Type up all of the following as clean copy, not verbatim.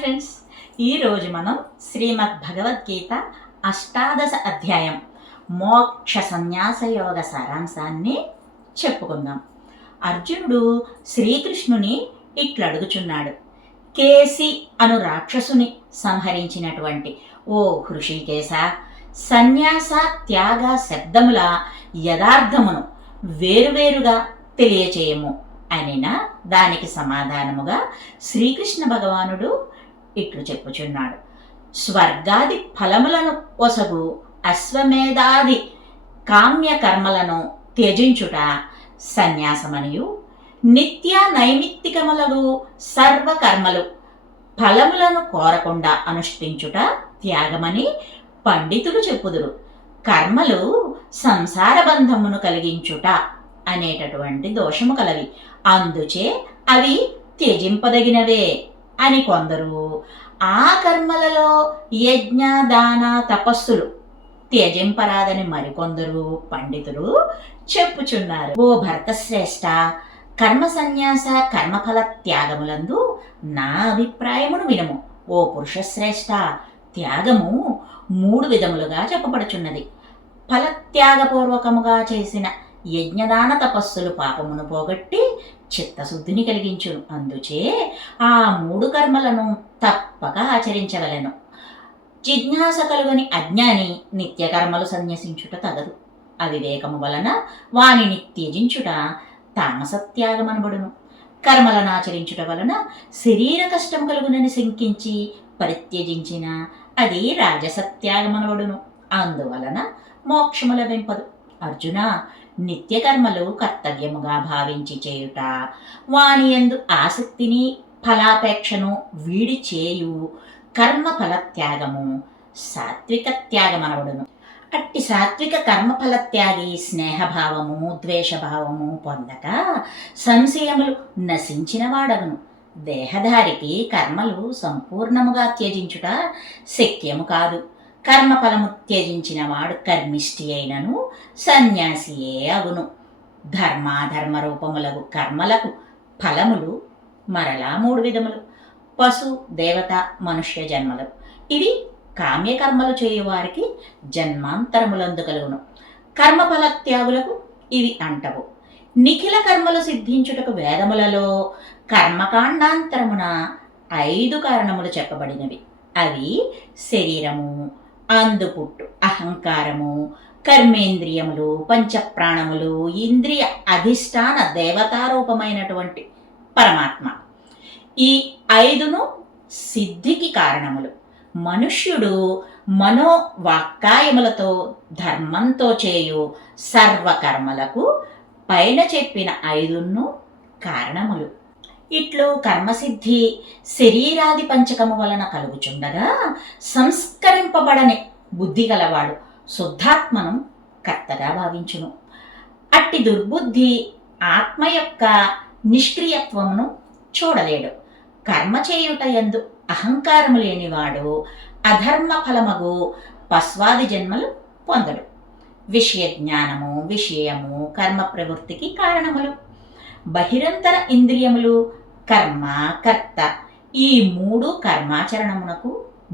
Friends, ఈరోజు మనం శ్రీమద్ భగవద్గీత అష్టాదశ అధ్యాయం మోక్ష సన్యాస యోగ సారాంశాన్ని చెప్పుకుందాం. అర్జునుడు శ్రీకృష్ణుని ఇట్లడుగుచున్నాడు. కేసి అను రాక్షసుని సంహరించినటువంటి ఓ హృషికేశ, సన్యాస త్యాగ శబ్దముల యథార్థమును వేరువేరుగా తెలియచేయము అనిన దానికి సమాధానముగా శ్రీకృష్ణ భగవానుడు ఇట్లు చెప్పుచున్నాడు. స్వర్గాది ఫలములను ఒసగు అశ్వమేధాది కామ్య కర్మలను త్యజించుట సన్యాసమనియు, నిత్య నైమిత్తికములగు సర్వకర్మలు ఫలములను కోరకుండా అనుష్ఠించుట త్యాగమని పండితులు చెప్పుదురు. కర్మలు సంసార బంధమును కలిగించుట అనేటటువంటి దోషము కలవి, అందుచే అవి త్యజింపదగినవే అని కొందరు, ఆ కర్మలలో యజ్ఞ దాన తపస్సులు త్యజింపరాదని మరికొందరు పండితులు చెప్పుచున్నారు. ఓ భరతశ్రేష్ఠ, కర్మ సన్యాస కర్మఫల త్యాగములందు నా అభిప్రాయమును వినము. ఓ పురుషశ్రేష్ఠ, త్యాగము 3 విధములుగా చెప్పబడుచున్నది. ఫలత్యాగపూర్వకముగా చేసిన యజ్ఞదాన తపస్సులు పాపమును పోగొట్టి చిత్తశుద్ధిని కలిగించును. అందుచే ఆ 3 కర్మలను తప్పక ఆచరించవలెను. జిజ్ఞాస కలుగని అజ్ఞాని నిత్యకర్మలు సన్యసించుట తగదు. అవివేకము వలన వానిని త్యజించుట తామసత్యాగమనబడును. కర్మలను ఆచరించుట వలన శరీర కష్టం కలుగునని శంకించి పరిత్యజించిన అది రాజసత్యాగమనబడును. అందువలన మోక్షము లభింపదు. అర్జున, నిత్యకర్మలు కర్తవ్యముగా భావించి చేయుట, వాని యందు ఆసక్తిని ఫలాపేక్షను వీడి చేయు కర్మఫల త్యాగము సాత్విక త్యాగమనబడును. అట్టి సాత్విక కర్మఫల త్యాగి స్నేహభావము ద్వేషభావము పొందక సంశయములు నశించిన వాడగును. దేహధారికి కర్మలు సంపూర్ణముగా త్యజించుట శక్యము కాదు. కర్మఫలము త్యజించిన వాడు కర్మిష్టి అయినను సన్యాసియే అగును. ధర్మాధర్మ రూపములకు కర్మలకు ఫలములు మరలా 3 విధములు: పశు, దేవత, మనుష్య జన్మలు. ఇవి కామ్యకర్మలు చేయువారికి జన్మాంతరములందు కలుగును. కర్మఫల త్యాగులకు ఇవి అంటవు. నిఖిల కర్మలు సిద్ధించుటకు వేదములలో కర్మకాండాంతరమున 5 కారణములు చెప్పబడినవి. అవి శరీరము, అందుపుట్టు అహంకారము, కర్మేంద్రియములు, పంచప్రాణములు, ఇంద్రియ అధిష్టాన దేవతారూపమైనటువంటి పరమాత్మ. ఈ 5ను సిద్ధికి కారణములు. మనుష్యుడు మనోవాక్కాయములతో ధర్మంతో చేయు సర్వకర్మలకు పైన చెప్పిన 5ను కారణములు. ఇట్లు కర్మసిద్ధి శరీరాది పంచకము వలన కలుగుచుండగా సంస్కరింపబడని బుద్ధి గలవాడు శుద్ధాత్మను కర్తగా భావించును. అట్టి దుర్బుద్ధి ఆత్మ యొక్క నిష్క్రియత్వమును చూడలేడు. కర్మ చేయుట యందు అహంకారము లేనివాడు అధర్మ ఫలమగు పస్వాది జన్మలు పొందడు. విషయ జ్ఞానము, విషయము కర్మ ప్రవృత్తికి కారణములు. బహిరంతర ఇంద్రియములు కర్మ, కర్త, ఈ 3 కర్మాచరణమునకు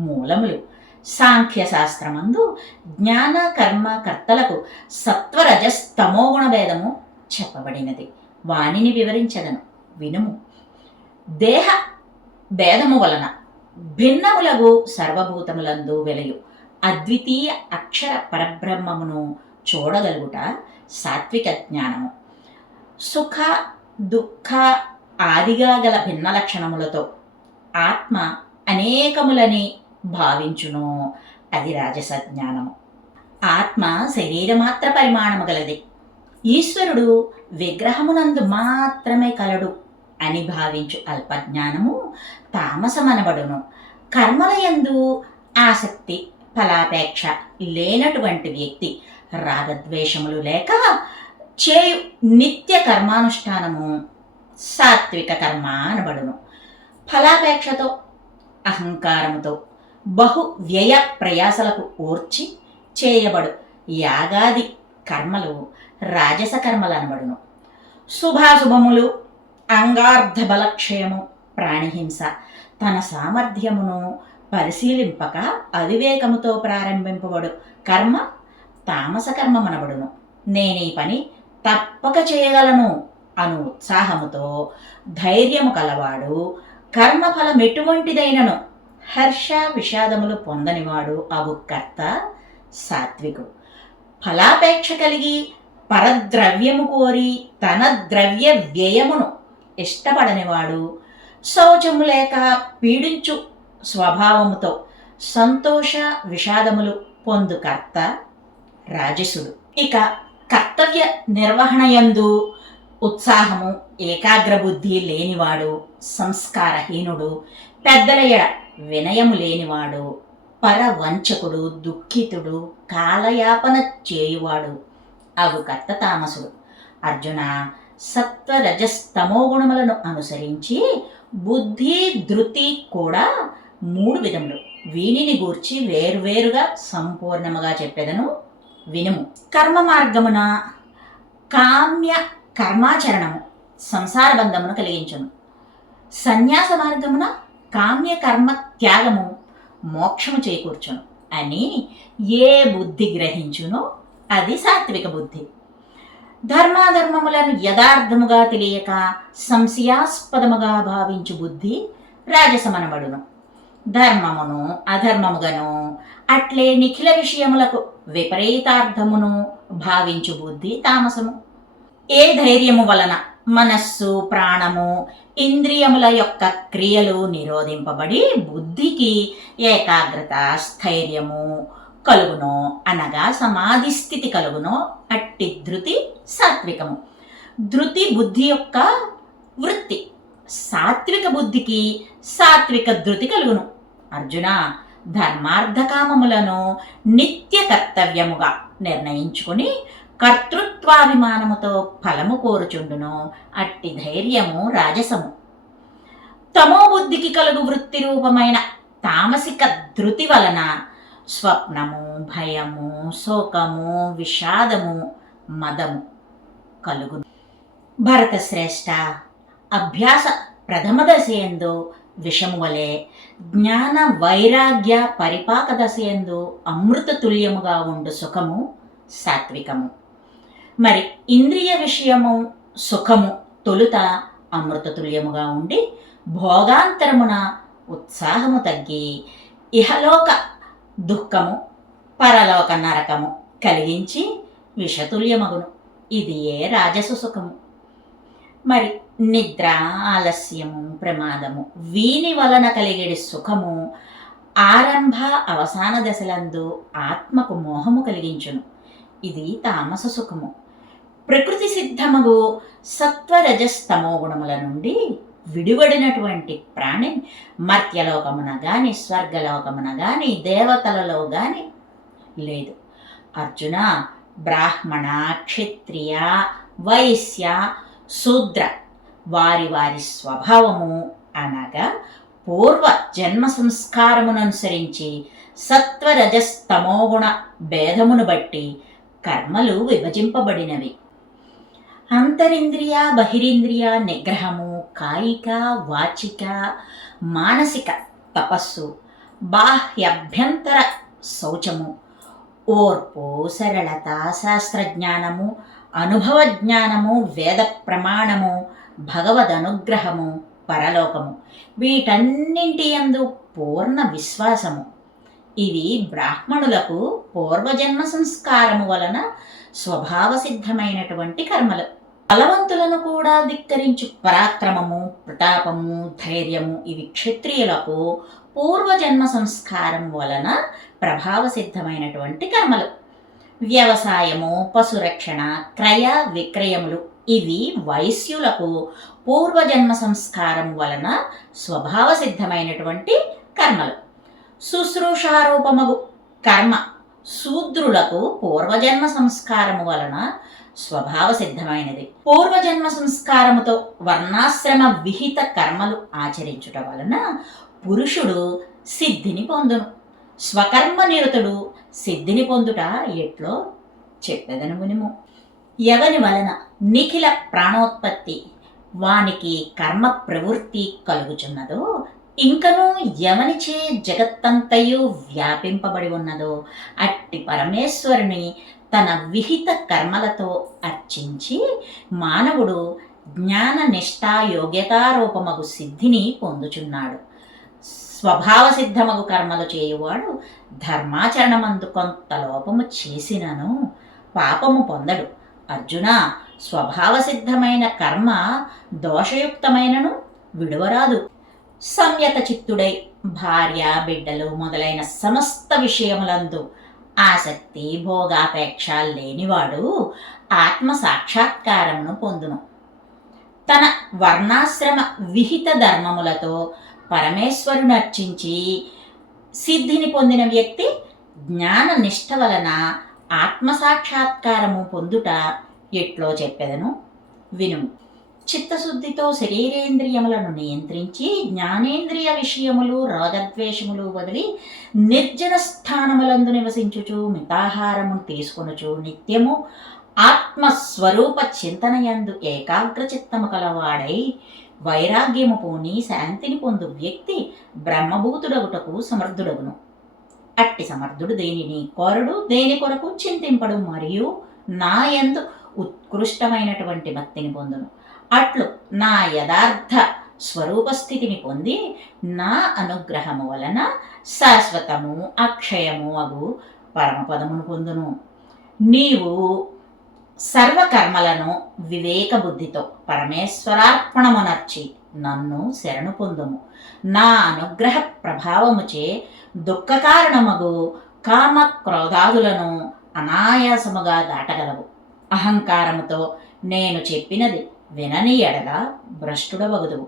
మూలములు. సాంఖ్య శాస్త్రమందు జ్ఞాన కర్మ కర్తలకు సత్వరజస్తమోగుణ భేదము చెప్పబడినది. వానిని వివరించదను, వినుము. దేహ భేదము వలన భిన్నములగు సర్వభూతములందు వెలయు అద్వితీయ అక్షర పరబ్రహ్మమును చూడగలుగుట సాత్విక జ్ఞానము. సుఖ దుఃఖ ఆదిగా గల భిన్న లక్షణములతో ఆత్మ అనేకములని భావించును, అది రాజస జ్ఞానము. ఆత్మ శరీరమాత్ర పరిమాణము గలది. ఈశ్వరుడు విగ్రహమునందు మాత్రమే కలడు అని భావించు అల్పజ్ఞానము తామసమనబడును. కర్మలయందు ఆసక్తి ఫలాపేక్ష లేనటువంటి వ్యక్తి రాగద్వేషములు లేక చేయు నిత్య కర్మానుష్ఠానము సాత్విక కర్మ అనబడును. ఫలాపేక్షతో అహంకారముతో బహు వ్యయ ప్రయాసలకు ఓర్చి చేయబడు యాగాది కర్మలు రాజస కర్మలు అనబడును. శుభాశుభములు, అంగార్థ బలక్షయము, ప్రాణిహింస, తన సామర్థ్యమును పరిశీలింపక అవివేకముతో ప్రారంభింపబడు కర్మ తామస కర్మమనబడును. నేనీ పని తప్పక చేయగలను అను ఉత్సాహముతో ధైర్యము కలవాడు కర్మఫలం ఎటువంటిదైనను హర్ష విషాదములు పొందనివాడు అగు కర్త సాత్వికుడు. ఫలాపేక్ష కలిగి పరద్రవ్యము కోరి తన ద్రవ్య వ్యయమును ఇష్టపడనివాడు, శౌచము లేక పీడించు స్వభావముతో సంతోష విషాదములు పొందు కర్త రాజసుడు. ఇక కర్తవ్య నిర్వహణయందు ఉత్సాహము ఏకాగ్రబుద్ధి లేనివాడు, సంస్కారహీనుడు, పెద్దల ఎడ వినయము లేనివాడు, పరవంచకుడు, దుఃఖితుడు, కాలయాపన చేయువాడు అగు కర్త తామసుడు. అర్జున, సత్వరజస్తమో గుణములను అనుసరించి బుద్ధి ధృతి కూడా 3 విధములు. వీనిని గూర్చి వేరువేరుగా సంపూర్ణముగా చెప్పెదను, వినుము. కర్మ మార్గమున కామ్య కర్మాచరణము సంసార బంధమును కలిగించును. సన్యాస మార్గమున కామ్య కర్మ త్యాగము మోక్షము చేకూర్చును అని ఏ బుద్ధి గ్రహించునో అది సాత్విక బుద్ధి. ధర్మాధర్మములను యథార్థముగా తెలియక సంశయాస్పదముగా భావించు బుద్ధి రాజసమనబడును. ధర్మమును అధర్మముగను అట్లే నిఖిల విషయములకు విపరీతార్థమును భావించు బుద్ధి తామసము. ఏ ధైర్యము వలన మనస్సు, ప్రాణము, ఇంద్రియముల యొక్క క్రియలు నిరోధింపబడి బుద్ధికి ఏకాగ్రత, స్థైర్యము కలుగునో అనగా సమాధి స్థితి కలుగునో అట్టి ధృతి సాత్వికము. ధృతి బుద్ధి యొక్క వృత్తి. సాత్విక బుద్ధికి సాత్విక ధృతి కలుగును. అర్జున, ధర్మార్థకామములను నిత్య కర్తవ్యముగా నిర్ణయించుకుని కర్తృత్వాభిమానముతో ఫలము కోరుచుండును అట్టి ధైర్యము రాజసము. తమో బుద్ధికి కలుగు వృత్తి రూపమైన తామసిక ధృతి వలన స్వప్నము, భయము, శోకము, విషాదము, మదము కలుగును. భరతశ్రేష్ఠ, అభ్యాస ప్రథమ దశయందు విషము వలె జ్ఞాన వైరాగ్య పరిపాక దశయందు అమృత తుల్యముగా ఉండు సుఖము సాత్వికము. మరి ఇంద్రియ విషయము సుఖము తొలుత అమృత తుల్యముగా ఉండి భోగాంతరమున ఉత్సాహము తగ్గి ఇహలోక దుఃఖము, పరలోక నరకము కలిగించి విషతుల్యమగును. ఇది ఏ రాజసు సుఖము. మరి నిద్ర, ఆలస్యము, ప్రమాదము వీని వలన కలిగేడి సుఖము ఆరంభ అవసాన దశలందు ఆత్మకు మోహము కలిగించును. ఇది తామస సుఖము. ప్రకృతి సిద్ధమగు సత్వరజస్తమో గుణముల నుండి విడివడినటువంటి ప్రాణి మర్త్యలోకమున గాని, స్వర్గలోకమున గాని, దేవతలలో గాని లేదు. అర్జున, బ్రాహ్మణ, క్షత్రియ, వైశ్య, శూద్ర వారి వారి స్వభావము అనగా పూర్వ జన్మ సంస్కారమును అనుసరించి సత్వరజస్తమోగుణ భేదమును బట్టి కర్మలు విభజింపబడినవి. అంతరింద్రియ బహిరింద్రియ నిగ్రహము, కాయిక, వాచిక, మానసిక తపస్సు, బాహ్యభ్యంతర శౌచము, ఓర్పు, సరళత, శాస్త్రజ్ఞానము, అనుభవ జ్ఞానము, వేద ప్రమాణము, భగవద్ అనుగ్రహము, పరలోకము వీటన్నింటి యందు పూర్ణ విశ్వాసము. ఇవి బ్రాహ్మణులకు పూర్వజన్మ సంస్కారము వలన స్వభావ సిద్ధమైనటువంటి కర్మలు. బలవంతులను కూడా ధిక్కరించు పరాక్రమము, ప్రతాపము, ధైర్యము ఇవి క్షత్రియులకు పూర్వజన్మ సంస్కారం వలన ప్రభావ సిద్ధమైనటువంటి కర్మలు. వ్యవసాయము, పశురక్షణ, క్రయ విక్రయములు ఇవి వైశ్యులకు పూర్వజన్మ సంస్కారం వలన స్వభావ సిద్ధమైనటువంటి కర్మలు. శుశ్రూషారూపమగు కర్మ శూద్రులకు పూర్వజన్మ సంస్కారము వలన స్వభావ సిద్ధమైనది. పూర్వజన్మ సంస్కారముతో వర్ణాశ్రమ విహిత కర్మలు ఆచరించుట వలన పురుషుడు సిద్ధిని పొందును. స్వకర్మ నిరతుడు సిద్ధిని పొందుట ఎట్లో చెప్పెదను వినుము. ఎవని వలన నిఖిల ప్రాణోత్పత్తి వానికి కర్మ ప్రవృత్తి కలుగుచున్నదో ఇంకనూ ఎవనిచే జగత్తంతయు వ్యాపింపబడి ఉన్నదో అట్టి పరమేశ్వరుని తన విహిత కర్మలతో అర్చించి మానవుడు జ్ఞాన నిష్ఠా యోగ్యతారూపమగు సిద్ధిని పొందుచున్నాడు. స్వభావ సిద్ధమగు కర్మలు చేయువాడు ధర్మాచరణమందు కొంత లోపము చేసినను పాపము పొందడు. అర్జున, స్వభావ సిద్ధమైన కర్మ దోషయుక్తమైనను విడువరాదు. సంయత చిత్తుడై భార్య బిడ్డలు మొదలైన సమస్త విషయములందు ఆసక్తి భోగాపేక్ష లేనివాడు ఆత్మ సాక్షాత్కారమును పొందును. తన వర్ణాశ్రమ విహిత ధర్మములతో పరమేశ్వరుని అర్చించి సిద్ధిని పొందిన వ్యక్తి జ్ఞాన నిష్ఠ వలన ఆత్మసాక్షాత్కారము పొందుట ఎట్లో చెప్పెదను వినుము. చిత్తశుద్ధితో శరీరేంద్రియములను నియంత్రించి జ్ఞానేంద్రియ విషయములు రాగద్వేషములు వదిలి నిర్జన స్థానములందు నివసించుచు మితాహారమును తీసుకొనుచు నిత్యము ఆత్మస్వరూప చింతనయందు ఏకాగ్రచిత్తము కలవాడై వైరాగ్యము పూని శాంతిని పొందు వ్యక్తి బ్రహ్మభూతుడగుటకు సమర్థుడగును. అట్టి సమర్థుడు దేనిని కోరడు, దేని కొరకు చింతింపడు, మరియు నా యందు ఉత్కృష్టమైనటువంటి భక్తిని పొందును. అట్లు నా యథార్థ స్వరూపస్థితిని పొంది నా అనుగ్రహము వలన శాశ్వతము అక్షయము అగు పరమపదమును పొందును. నీవు సర్వకర్మలను వివేక బుద్ధితో పరమేశ్వరార్పణమునర్చి నన్ను శరణు పొందుము. నా అనుగ్రహ ప్రభావముచే దుఃఖ కారణమగు కామ క్రోధాదులను అనాయాసముగా దాటగలవు. అహంకారముతో నేను చెప్పినది వినని ఎడల భ్రష్టుడవగుదువు.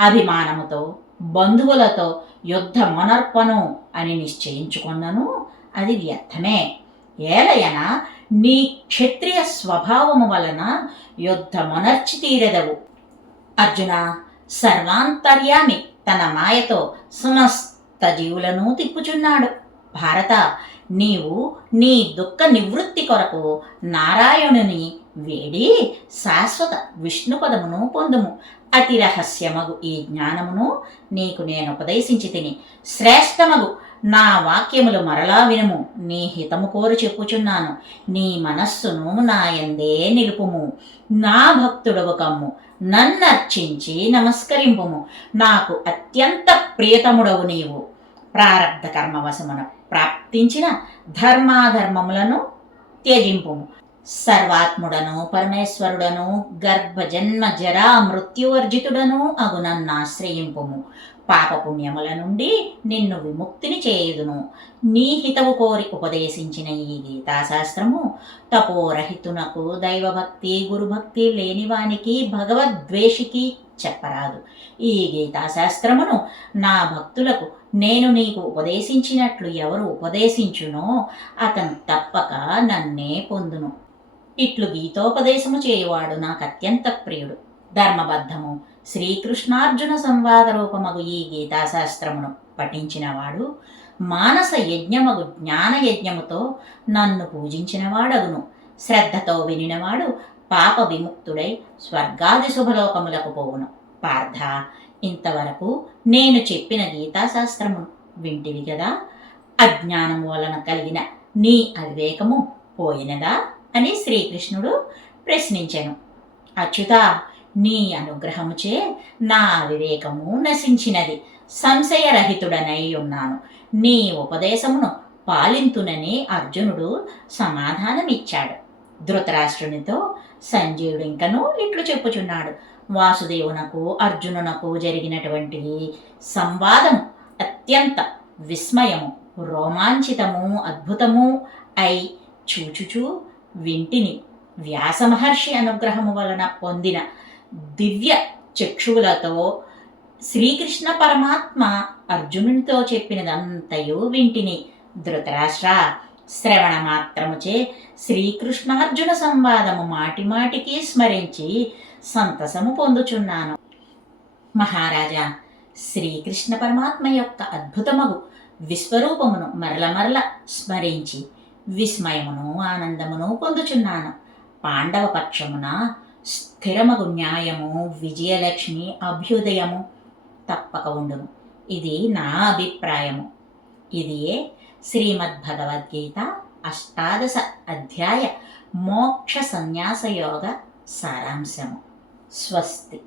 అభిమానముతో బంధువులతో యుద్ధమునర్పను అని నిశ్చయించుకున్నను అది వ్యర్థమే. ఏలయన నీ క్షత్రియ స్వభావము వలన యుద్ధమునర్చి తీరెదవు. అర్జున, సర్వాంతర్యామి తన మాయతో సమస్త జీవులను తిప్పుచున్నాడు. భారత, నీవు నీ దుఃఖ నివృత్తి కొరకు నారాయణుని వేడి శాశ్వత విష్ణుపదమును పొందుము. అతి రహస్యమగు ఈ జ్ఞానమును నీకు నేను ఉపదేశించి తిని శ్రేష్టమగు నా వాక్యములు మరలా వినుము. నీ హితము కోరి చెప్పుచున్నాను. నీ మనస్సును నాయందే నిలుపుము. నా భక్తుడవు కమ్ము. నన్నర్చించి నమస్కరింపుము. నాకు అత్యంత ప్రియతముడవు నీవు. ప్రారబ్ధ కర్మవశమున ప్రాప్తించిన ధర్మాధర్మములను త్యజింపుము. సర్వాత్ముడను పరమేశ్వరుడను గర్భజన్మ జరా మృత్యువర్జితుడను అగు నన్నాశ్రయింపుము. పాపపుణ్యముల నుండి నిన్ను విముక్తిని చేయుదును. నీ హితవు కోరి ఉపదేశించిన ఈ గీతాశాస్త్రము తపోరహితునకు దైవభక్తి గురుభక్తి లేనివానికి భగవద్వేషికి చెప్పరాదు. ఈ గీతాశాస్త్రమును నా భక్తులకు నేను నీకు ఉపదేశించినట్లు ఎవరు ఉపదేశించునో అతను తప్పక నన్నే పొందును. ఇట్లు గీతోపదేశము చేయువాడు నాకు అత్యంత ప్రియుడు. ధర్మబద్ధము శ్రీకృష్ణార్జున సంవాద రూపమగు ఈ గీతాశాస్త్రమును పఠించినవాడు మానస యజ్ఞమగు జ్ఞాన యజ్ఞముతో నన్ను పూజించినవాడగును. శ్రద్ధతో వినినవాడు పాప విముక్తుడై స్వర్గాది శుభలోకములకు పోవును. పార్థ, ఇంతవరకు నేను చెప్పిన గీతాశాస్త్రమును వింటివి కదా. అజ్ఞానము వలన కలిగిన నీ అవివేకము పోయినదా అని శ్రీకృష్ణుడు ప్రశ్నించెను. అచ్యుత, నీ అనుగ్రహముచే నా వివేకము నశించినది. సంశయరహితుడనై ఉన్నాను. నీ ఉపదేశమును పాలింతునని అర్జునుడు సమాధానమిచ్చాడు. ధృతరాష్ట్రునితో సంజీవుడు ఇంకను ఇట్లు చెప్పుచున్నాడు. వాసుదేవునకు అర్జునునకు జరిగినటువంటి సంవాదము అత్యంత విస్మయము, రోమాంచితము, అద్భుతము అయి చూచుచూ వింటిని. వ్యాసమహర్షి అనుగ్రహము వలన పొందిన దివ్య చక్షువులతో శ్రీకృష్ణ పరమాత్మ అర్జునునితో చెప్పినదంతయు వింటిని. ధృతరాష్ట్ర, శ్రవణ మాత్రముచే శ్రీకృష్ణార్జున సంవాదము మాటిమాటికి స్మరించి సంతసము పొందుచున్నాను. మహారాజా, శ్రీకృష్ణ పరమాత్మ యొక్క అద్భుతమగు విశ్వరూపమును మరల మరల స్మరించి విస్మయమును ఆనందమును పొందుచున్నాను. పాండవ పక్షమున స్థిరమగు న్యాయము, విజయలక్ష్మి, అభ్యుదయము తప్పక ఉండును. ఇది నా అభిప్రాయము. ఇదియే శ్రీమద్భగవద్గీత 18వ అధ్యాయ మోక్ష సన్యాస యోగ సారాంశము. స్వస్తి.